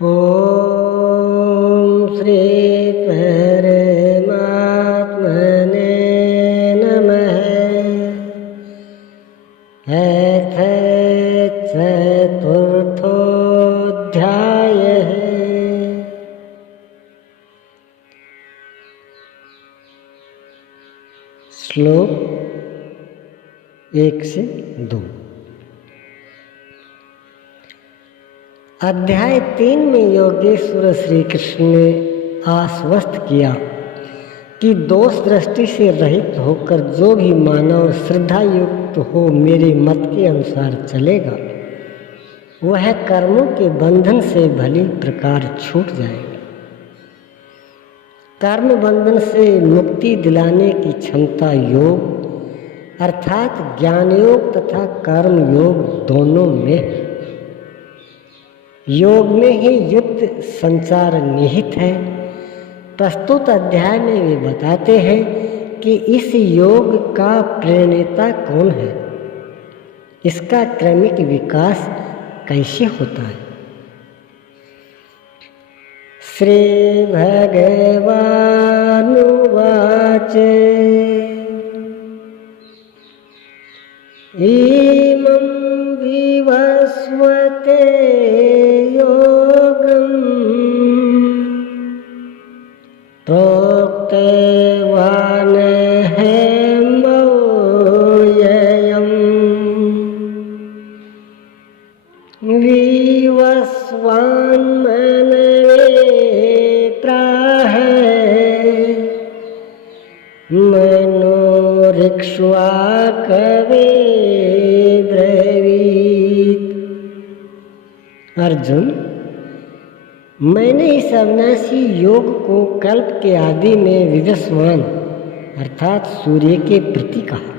ओम श्री परमात्मने नमः। अथ चतुर्थोऽध्यायः। श्लोक 1 से 2। अध्याय 3 में योगेश्वर श्री कृष्ण ने आश्वस्त किया कि दोष दृष्टि से रहित होकर जो भी मानव श्रद्धा युक्त हो मेरे मत के अनुसार चलेगा वह कर्मों के बंधन से भली प्रकार छूट जाएगा। कर्म बंधन से मुक्ति दिलाने की क्षमता योग अर्थात ज्ञान योग तथा कर्म योग दोनों में है। योग में ही युक्त संचार निहित है। प्रस्तुत अध्याय में वे बताते हैं कि इस योग का प्रेरणेता कौन है, इसका क्रमिक विकास कैसे होता है। श्री भगवानुवाच इमं विवस्वते प्रोक्तवानहमव्ययम् विवस्वान्मनवे प्राह मनोरिक्ष्वाकवे ब्रवीत्। अर्जुन, मैंने इस अविनाशी योग को कल्प के आदि में विवस्वान अर्थात सूर्य के प्रति कहा।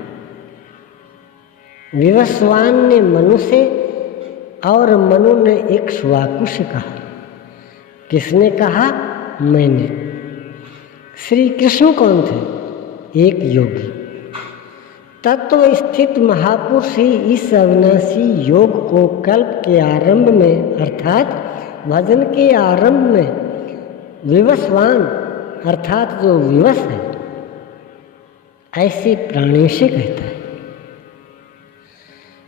विवस्वान ने मनु से और मनु ने इक्ष्वाकु से कहा। किसने कहा? मैंने। श्री कृष्ण कौन थे? एक योगी तत्व स्थित महापुरुष ही इस अविनाशी योग को कल्प के आरंभ में अर्थात भजन के आरंभ में विवस्वान अर्थात जो विवश है ऐसे प्राणी से कहता है।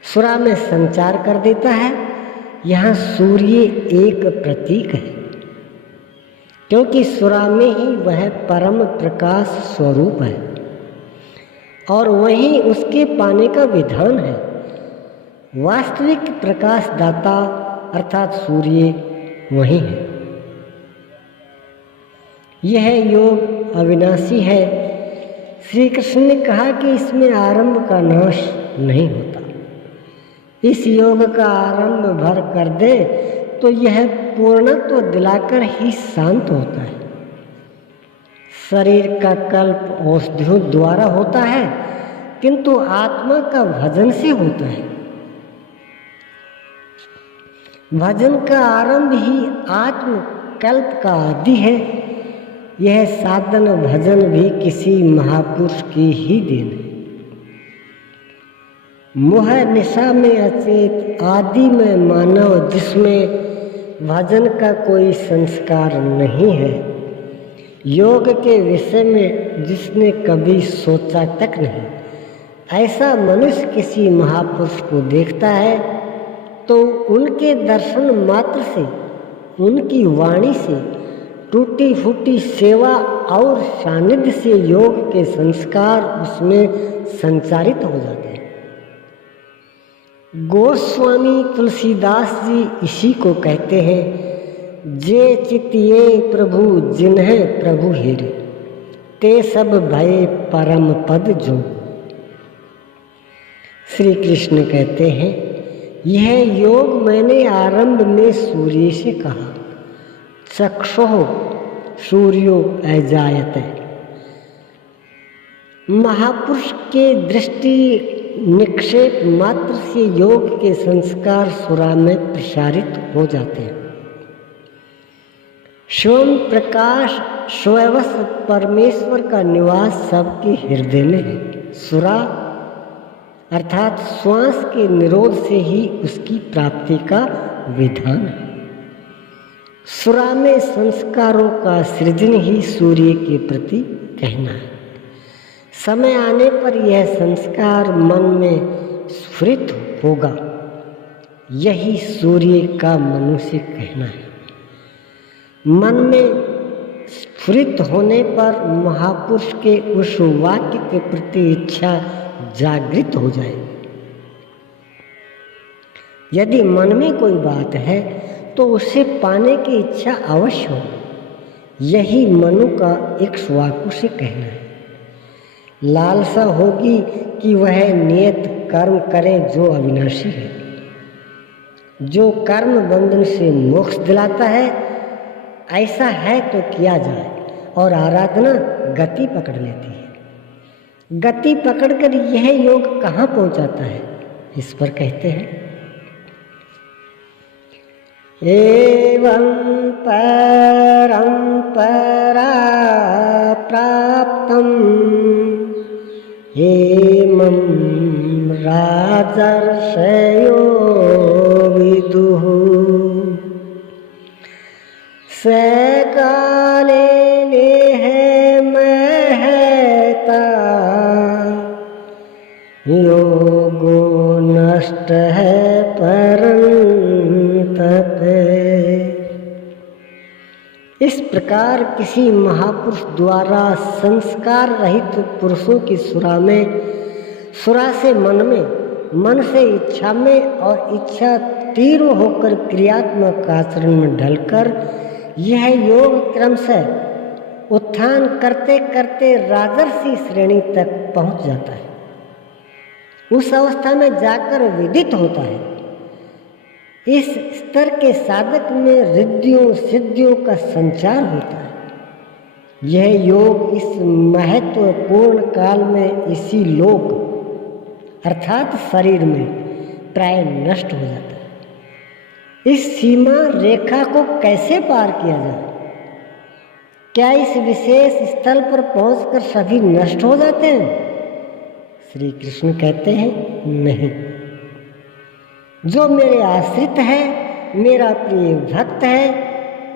सुरा में संचार कर देता है। यहाँ सूर्य एक प्रतीक है क्योंकि सुरा में ही वह परम प्रकाश स्वरूप है और वहीं उसके पाने का विधान है। वास्तविक प्रकाश दाता अर्थात सूर्य वही है। यह योग अविनाशी है। श्री कृष्ण ने कहा कि इसमें आरंभ का नाश नहीं होता। इस योग का आरंभ भर कर दे तो यह पूर्णत्व दिलाकर ही शांत होता है। शरीर का कल्प औषधियों द्वारा होता है किंतु आत्मा का भजन से होता है। भजन का आरंभ ही आत्म कल्प का आदि है। यह साधन भजन भी किसी महापुरुष की ही देन है। मोह निशा में अचेत आदि में मानव जिसमें भजन का कोई संस्कार नहीं है, योग के विषय में जिसने कभी सोचा तक नहीं, ऐसा मनुष्य किसी महापुरुष को देखता है तो उनके दर्शन मात्र से, उनकी वाणी से, टूटी फूटी सेवा और सानिध्य से योग के संस्कार उसमें संचारित हो जाते हैं। गोस्वामी तुलसीदास जी इसी को कहते हैं, जे चितिये प्रभु जिन्हें प्रभु हेरे ते सब भय परम पद जो। श्री कृष्ण कहते हैं, यह योग मैंने आरंभ में सूर्य से कहा। चक्षुः सूर्यो अजायते। महापुरुष के दृष्टि निक्षेप मात्र से योग के संस्कार सुरा में प्रसारित हो जाते हैं। स्वयं प्रकाश स्वयवश परमेश्वर का निवास सबके हृदय में है। सुरा अर्थात श्वास के निरोध से ही उसकी प्राप्ति का विधान है। सुरा में संस्कारों का सृजन ही सूर्य के प्रति कहना है। समय आने पर यह संस्कार मन में स्फुरित होगा, यही सूर्य का मनुष्य कहना है। मन में स्फुरित होने पर महापुरुष के उस वाक्य के प्रति इच्छा जागृत हो जाएगी। यदि मन में कोई बात है तो उसे पाने की इच्छा अवश्य हो, यही मनु का इक्ष्वाकु से कहना है। लालसा होगी कि वह नियत कर्म करे जो अविनाशी है, जो कर्म बंधन से मोक्ष दिलाता है, ऐसा है तो किया जाए। और आराधना गति पकड़ लेती है। गति पकड़कर यह योग कहाँ पहुंचाता है, इस पर कहते हैं एवं परंपरा प्राप्तम हेमं राजर्षयो विदुः सकाले नेह महता योगो नष्ट है इस प्रकार किसी महापुरुष द्वारा संस्कार रहित पुरुषों की सुरा से मन में, मन से इच्छा में और इच्छा तीव्र होकर क्रियात्मक आचरण में ढलकर यह योग क्रमशः उत्थान करते करते राजर्षि श्रेणी तक पहुंच जाता है। उस अवस्था में जाकर विदित होता है। इस स्तर के साधक में रिद्धियों सिद्धियों का संचार होता है। यह योग इस महत्वपूर्ण काल में इसी लोक अर्थात शरीर में प्राय नष्ट हो जाता है। इस सीमा रेखा को कैसे पार किया जाए? क्या इस विशेष स्थल पर पहुंचकर सभी नष्ट हो जाते हैं? श्री कृष्ण कहते हैं नहीं। जो मेरे आश्रित है, मेरा प्रिय भक्त है,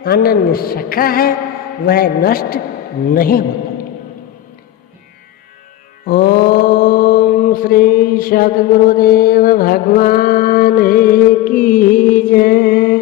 अनन्य सखा है, वह नष्ट नहीं होता। ओम श्री सद्गुरुदेव भगवान की जय।